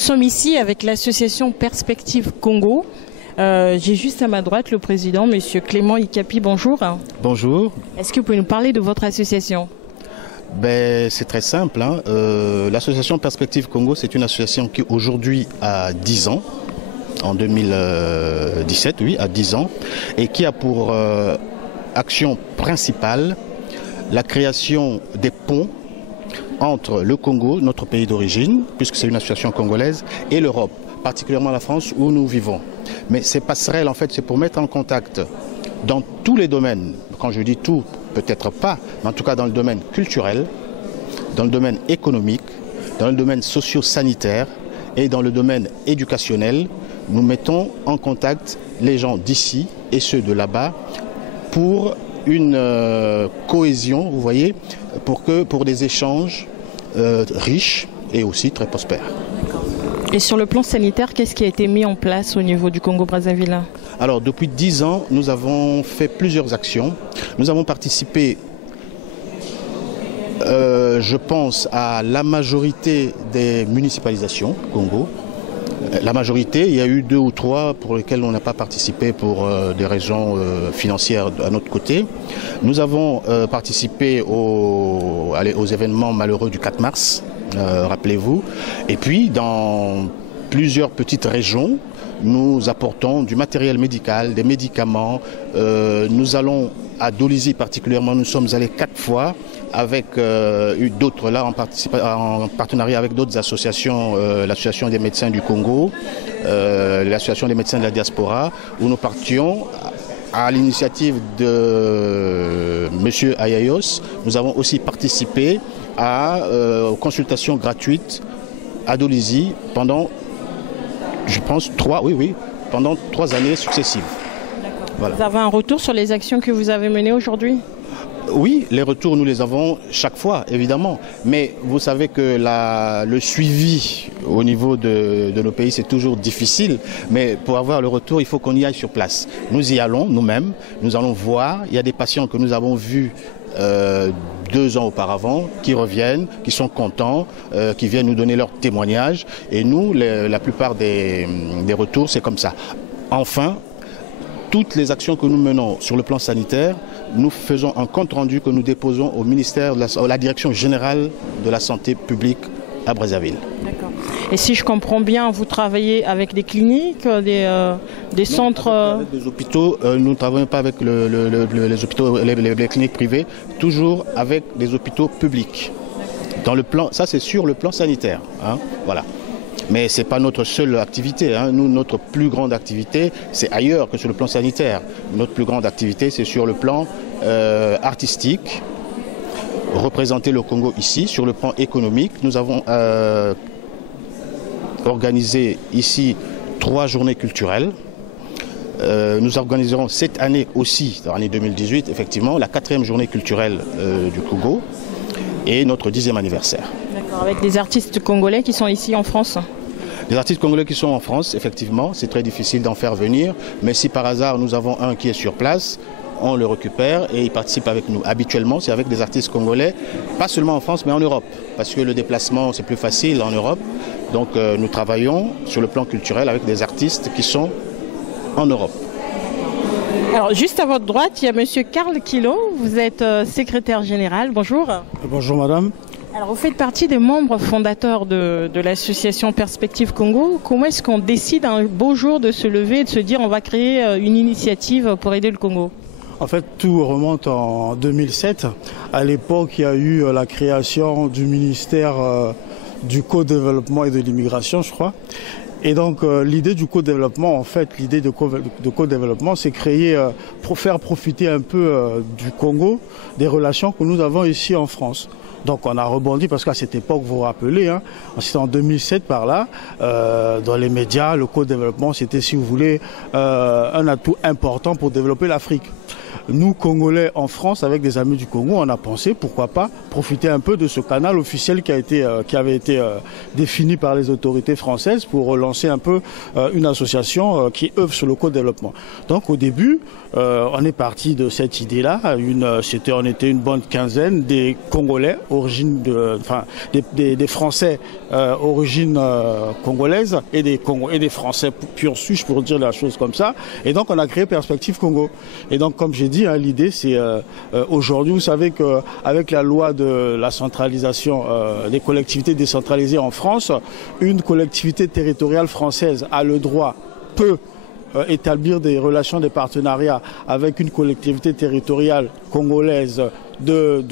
Nous sommes ici avec l'association Perspective Congo. J'ai juste à ma droite le président, monsieur Clément Ikapi. Bonjour. Bonjour. Est-ce que vous pouvez nous parler de votre association? C'est très simple. L'association Perspective Congo, c'est une association qui aujourd'hui a 10 ans, en 2017, oui, à 10 ans, et qui a pour action principale la création des ponts entre le Congo, notre pays d'origine, puisque c'est une association congolaise, et l'Europe, particulièrement la France où nous vivons. Mais ces passerelles, en fait, c'est pour mettre en contact dans tous les domaines, quand je dis tout, peut-être pas, mais en tout cas dans le domaine culturel, dans le domaine économique, dans le domaine socio-sanitaire et dans le domaine éducationnel, nous mettons en contact les gens d'ici et ceux de là-bas pour une cohésion, vous voyez, pour des échanges riches et aussi très prospères. Et sur le plan sanitaire, qu'est-ce qui a été mis en place au niveau du Congo-Brazzaville? Alors, depuis 10 ans, nous avons fait plusieurs actions. Nous avons participé, je pense, à la majorité des municipalisations Congo. La majorité, il y a eu 2 ou 3 pour lesquelles on n'a pas participé pour des raisons financières à notre côté. Nous avons participé aux événements malheureux du 4 mars, rappelez-vous. Et puis, dans plusieurs petites régions, nous apportons du matériel médical, des médicaments. Nous allons à Dolisie particulièrement, nous sommes allés 4 fois avec d'autres là en partenariat avec d'autres associations, l'association des médecins du Congo, l'association des médecins de la diaspora, où nous partions à l'initiative de M. Ayayos. Nous avons aussi participé aux consultations gratuites à Dolisie pendant, je pense, pendant 3 années successives. Voilà. Vous avez un retour sur les actions que vous avez menées aujourd'hui? Oui, les retours, nous les avons chaque fois, évidemment. Mais vous savez que le suivi au niveau de nos pays, c'est toujours difficile. Mais pour avoir le retour, il faut qu'on y aille sur place. Nous y allons, nous-mêmes. Nous allons voir. Il y a des patients que nous avons vus 2 ans auparavant, qui reviennent, qui sont contents, qui viennent nous donner leur témoignage. Et nous, la plupart des retours, c'est comme ça. Enfin, toutes les actions que nous menons sur le plan sanitaire, nous faisons un compte rendu que nous déposons au ministère, à la Direction générale de la santé publique à Brazzaville. D'accord. Et si je comprends bien, vous travaillez avec des cliniques, des centres... Avec des hôpitaux, nous ne travaillons pas avec les hôpitaux, les cliniques privées, toujours avec des hôpitaux publics. Dans le plan, ça c'est sur le plan sanitaire. Voilà. Mais ce n'est pas notre seule activité. Nous, notre plus grande activité, c'est ailleurs que sur le plan sanitaire. Notre plus grande activité, c'est sur le plan artistique, représenter le Congo ici. Sur le plan économique, nous avons organisé ici 3 journées culturelles. Nous organiserons cette année aussi, dans l'année 2018, effectivement, la 4e journée culturelle du Congo et notre 10e anniversaire. D'accord, avec des artistes congolais qui sont ici en France? Les artistes congolais qui sont en France, effectivement, c'est très difficile d'en faire venir. Mais si par hasard nous avons un qui est sur place, on le récupère et il participe avec nous. Habituellement, c'est avec des artistes congolais, pas seulement en France, mais en Europe. Parce que le déplacement, c'est plus facile en Europe. Donc nous travaillons sur le plan culturel avec des artistes qui sont en Europe. Alors, juste à votre droite, il y a M. Karl Kilo. Vous êtes secrétaire général. Bonjour. Bonjour, madame. Alors, vous faites partie des membres fondateurs de l'association Perspective Congo. Comment est-ce qu'on décide un beau jour de se lever et de se dire on va créer une initiative pour aider le Congo? En fait, tout remonte en 2007. À l'époque, il y a eu la création du ministère du co-développement et de l'immigration, je crois. Et donc, l'idée du co-développement, en fait, l'idée de co-développement, c'est créer, pour faire profiter un peu du Congo, des relations que nous avons ici en France. Donc on a rebondi parce qu'à cette époque, vous vous rappelez, c'était en 2007 par là, dans les médias, le co-développement, c'était, si vous voulez, un atout important pour développer l'Afrique. nous, Congolais en France, avec des amis du Congo, on a pensé, pourquoi pas, profiter un peu de ce canal officiel qui avait été défini par les autorités françaises pour relancer un peu une association qui œuvre sur le co-développement. Donc au début, on est parti de cette idée-là. On était une bonne quinzaine des Congolais, des Français origine congolaise et des Français pur souche, pour dire la chose comme ça. Et donc on a créé Perspective Congo. Et donc comme j'ai dit, l'idée c'est aujourd'hui, vous savez qu'avec la loi de la centralisation des collectivités décentralisées en France, une collectivité territoriale française a le droit, peut établir des relations de partenariat avec une collectivité territoriale congolaise de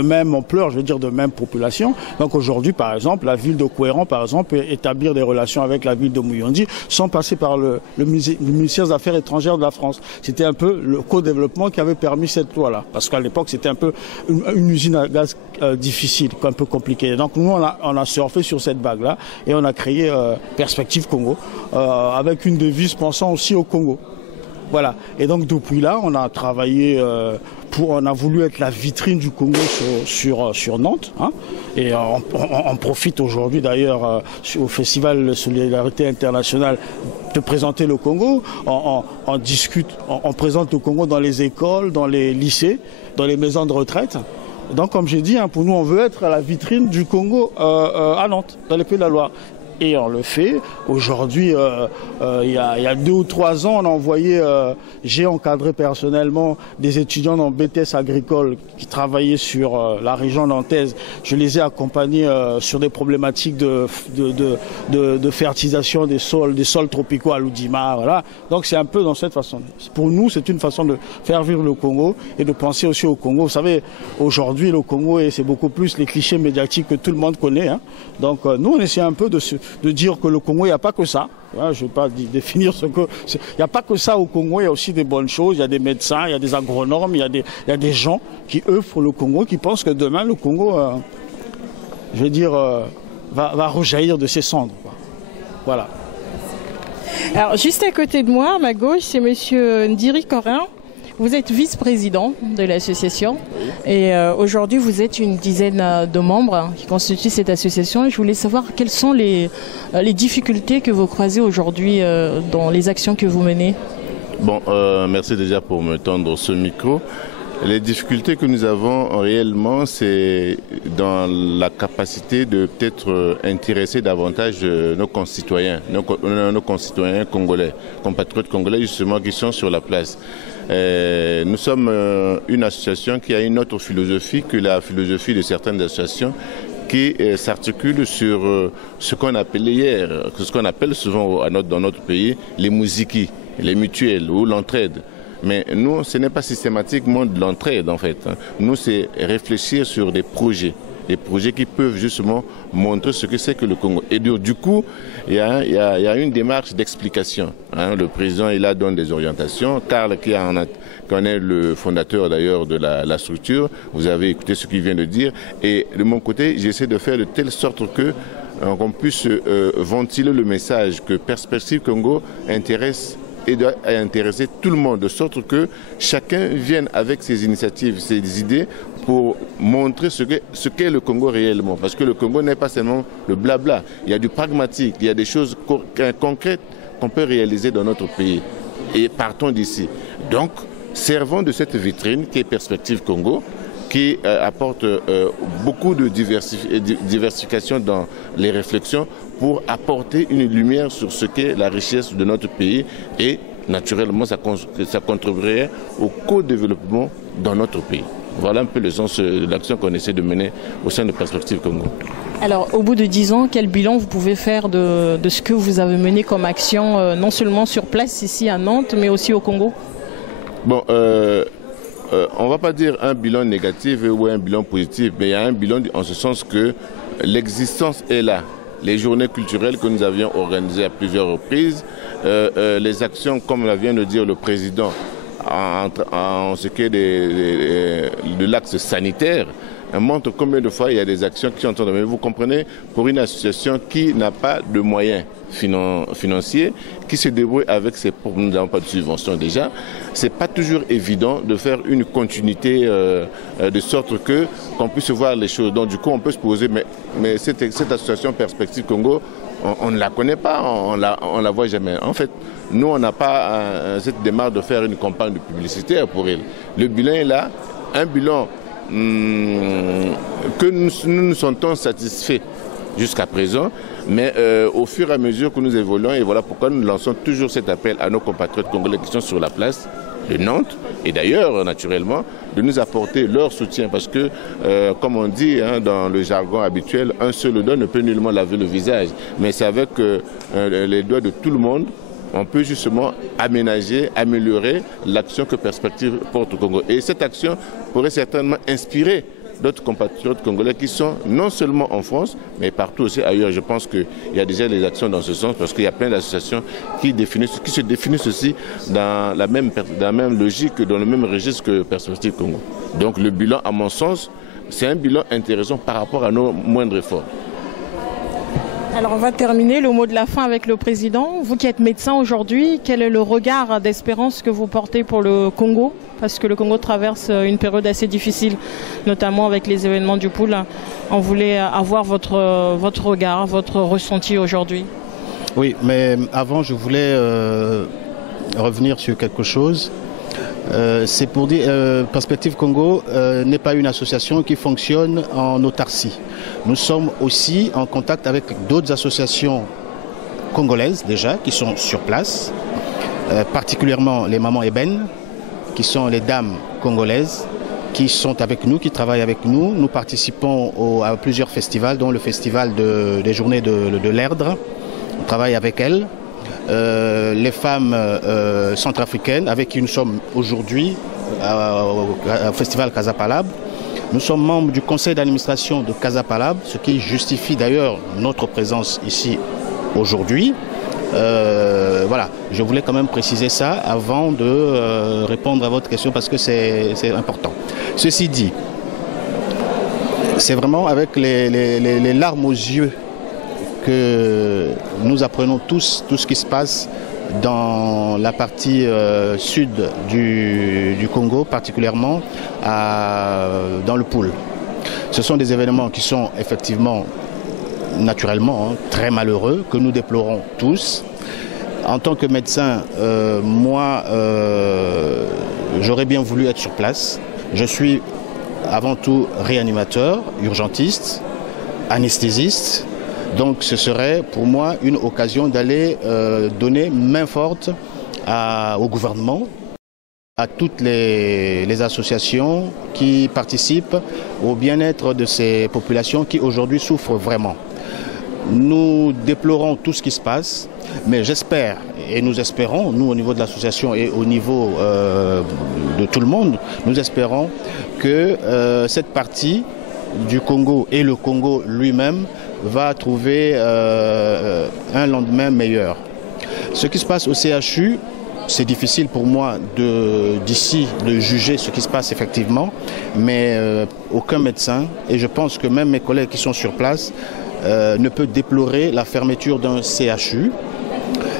même ampleur, je veux dire de même population. Donc aujourd'hui, par exemple, la ville de Kouéran, par exemple, peut établir des relations avec la ville de Mouyondi sans passer par le ministère des Affaires étrangères de la France. C'était un peu le co-développement qui avait permis cette loi-là. Parce qu'à l'époque, c'était un peu une usine à gaz difficile, un peu compliquée. Donc nous, on a surfé sur cette vague-là et on a créé Perspective Congo avec une devise pensant aussi au Congo. Voilà. Et donc depuis là, on a travaillé on a voulu être la vitrine du Congo sur Nantes. Hein, et on profite aujourd'hui d'ailleurs au Festival de Solidarité Internationale de présenter le Congo. On discute, on présente le Congo dans les écoles, dans les lycées, dans les maisons de retraite. Donc comme j'ai dit, pour nous, on veut être à la vitrine du Congo à Nantes, dans les Pays de la Loire. Et on le fait. Aujourd'hui, il y a 2 ou 3 ans, on a envoyé, j'ai encadré personnellement des étudiants dans BTS agricole qui travaillaient sur la région nantaise. Je les ai accompagnés sur des problématiques de fertilisation des sols tropicaux à l'Oudima. Voilà. Donc c'est un peu dans cette façon. Pour nous, c'est une façon de faire vivre le Congo et de penser aussi au Congo. Vous savez, aujourd'hui, le Congo, c'est beaucoup plus les clichés médiatiques que tout le monde connaît. Hein. Donc nous, on essaie un peu de dire que le Congo, il n'y a pas que ça. Je ne vais pas définir ce que... Il n'y a pas que ça au Congo, il y a aussi des bonnes choses. Il y a des médecins, il y a des agronomes, il y a des gens qui œuvrent pour le Congo, qui pensent que demain, le Congo, va rejaillir de ses cendres. Quoi. Voilà. Alors, juste à côté de moi, à ma gauche, c'est monsieur Ndiri Corin. Vous êtes vice-président de l'association et aujourd'hui vous êtes une dizaine de membres qui constituent cette association. Je voulais savoir quelles sont les difficultés que vous croisez aujourd'hui dans les actions que vous menez. Bon, merci déjà pour me tendre ce micro. Les difficultés que nous avons réellement, c'est dans la capacité de peut-être intéresser davantage nos concitoyens, nos concitoyens congolais, compatriotes congolais justement qui sont sur la place. Nous sommes une association qui a une autre philosophie que la philosophie de certaines associations qui s'articule sur ce qu'on appelait hier, ce qu'on appelle souvent dans notre pays les musiki, les mutuelles ou l'entraide. Mais nous, ce n'est pas systématiquement de l'entraide en fait. Nous, c'est réfléchir sur des projets qui peuvent justement montrer ce que c'est que le Congo. Et du coup, il y a une démarche d'explication. Hein. Le président, il donne des orientations. Karl, qui est le fondateur d'ailleurs de la structure, vous avez écouté ce qu'il vient de dire. Et de mon côté, j'essaie de faire de telle sorte qu'on puisse ventiler le message que Perspective Congo intéresse et doit intéresser tout le monde, de sorte que chacun vienne avec ses initiatives, ses idées pour montrer ce qu'est le Congo réellement. Parce que le Congo n'est pas seulement le blabla, il y a du pragmatique, il y a des choses concrètes qu'on peut réaliser dans notre pays. Et partons d'ici. Donc, servons de cette vitrine qui est Perspective Congo, qui apporte beaucoup de diversification dans les réflexions pour apporter une lumière sur ce qu'est la richesse de notre pays et naturellement ça contribuerait au co-développement dans notre pays. Voilà un peu le sens de l'action qu'on essaie de mener au sein de Perspective Congo. Alors au bout de 10 ans, quel bilan vous pouvez faire de ce que vous avez mené comme action non seulement sur place ici à Nantes mais aussi au Congo? Bon, on ne va pas dire un bilan négatif ou un bilan positif, mais il y a un bilan en ce sens que l'existence est là. Les journées culturelles que nous avions organisées à plusieurs reprises, les actions, comme vient de dire le président, en ce qui est de l'axe sanitaire, montre combien de fois il y a des actions qui sont en train de... Mais vous comprenez, pour une association qui n'a pas de moyens financiers, qui se débrouille avec ses propres... Nous n'avons pas de subvention déjà. C'est pas toujours évident de faire une continuité de sorte qu'on puisse voir les choses. Donc du coup, on peut se poser, mais cette association Perspective Congo, on ne la connaît pas, on la voit jamais. En fait, nous, on n'a pas cette démarche de faire une campagne de publicité pour elle. Le bilan est là, un bilan que nous nous sentons satisfaits jusqu'à présent, mais au fur et à mesure que nous évoluons, et voilà pourquoi nous lançons toujours cet appel à nos compatriotes congolais qui sont sur la place de Nantes, et d'ailleurs, naturellement, de nous apporter leur soutien, parce que, comme on dit dans le jargon habituel, un seul doigt ne peut nullement laver le visage, mais c'est avec les doigts de tout le monde on peut justement aménager, améliorer l'action que Perspective porte au Congo. Et cette action pourrait certainement inspirer d'autres compatriotes congolais qui sont non seulement en France, mais partout aussi ailleurs. Je pense qu'il y a déjà des actions dans ce sens, parce qu'il y a plein d'associations qui se définissent aussi dans la même logique, dans le même registre que Perspective Congo. Donc le bilan, à mon sens, c'est un bilan intéressant par rapport à nos moindres efforts. Alors on va terminer le mot de la fin avec le président. Vous qui êtes médecin aujourd'hui, quel est le regard d'espérance que vous portez pour le Congo? Parce que le Congo traverse une période assez difficile, notamment avec les événements du Pool. On voulait avoir votre regard, votre ressenti aujourd'hui. Oui, mais avant je voulais revenir sur quelque chose. C'est pour dire Perspective Congo n'est pas une association qui fonctionne en autarcie. Nous sommes aussi en contact avec d'autres associations congolaises déjà qui sont sur place, particulièrement les mamans ébènes, qui sont les dames congolaises qui sont avec nous, qui travaillent avec nous. Nous participons à plusieurs festivals, dont le festival des journées de l'Erdre. On travaille avec elles. Les femmes centrafricaines avec qui nous sommes aujourd'hui au festival Casapalab. Nous sommes membres du conseil d'administration de Casapalab, ce qui justifie d'ailleurs notre présence ici aujourd'hui. Voilà, je voulais quand même préciser ça avant de répondre à votre question parce que c'est important. Ceci dit, c'est vraiment avec les larmes aux yeux que nous apprenons tous tout ce qui se passe dans la partie sud du Congo, particulièrement dans le Pool. Ce sont des événements qui sont effectivement, naturellement, très malheureux, que nous déplorons tous. En tant que médecin, moi, j'aurais bien voulu être sur place. Je suis avant tout réanimateur, urgentiste, anesthésiste. Donc ce serait pour moi une occasion d'aller donner main forte au gouvernement, à toutes les associations qui participent au bien-être de ces populations qui aujourd'hui souffrent vraiment. Nous déplorons tout ce qui se passe, mais j'espère et nous espérons, nous au niveau de l'association et au niveau de tout le monde, nous espérons que cette partie du Congo et le Congo lui-même va trouver un lendemain meilleur. Ce qui se passe au CHU, c'est difficile pour moi d'ici de juger ce qui se passe effectivement, mais aucun médecin, et je pense que même mes collègues qui sont sur place, ne peut déplorer la fermeture d'un CHU.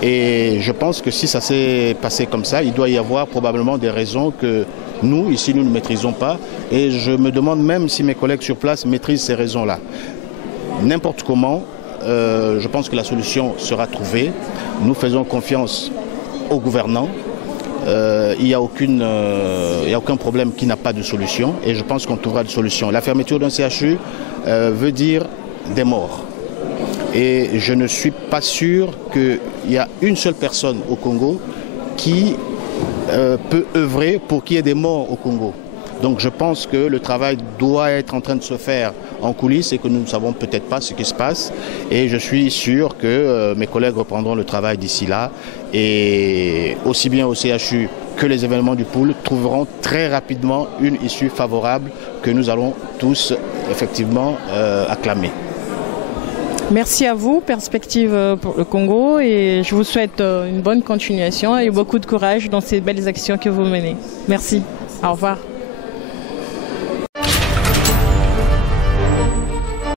Et je pense que si ça s'est passé comme ça, il doit y avoir probablement des raisons que nous, ici, nous ne maîtrisons pas. Et je me demande même si mes collègues sur place maîtrisent ces raisons-là. N'importe comment, je pense que la solution sera trouvée. Nous faisons confiance aux gouvernants. Il n'y a aucun problème qui n'a pas de solution. Et je pense qu'on trouvera de solution. La fermeture d'un CHU veut dire des morts. Et je ne suis pas sûr qu'il y a une seule personne au Congo qui peut œuvrer pour qu'il y ait des morts au Congo. Donc je pense que le travail doit être en train de se faire en coulisses et que nous ne savons peut-être pas ce qui se passe. Et je suis sûr que mes collègues reprendront le travail d'ici là. Et aussi bien au CHU que les événements du Pool trouveront très rapidement une issue favorable que nous allons tous effectivement acclamer. Merci à vous, Perspective pour le Congo, et je vous souhaite une bonne continuation et beaucoup de courage dans ces belles actions que vous menez. Merci. Au revoir.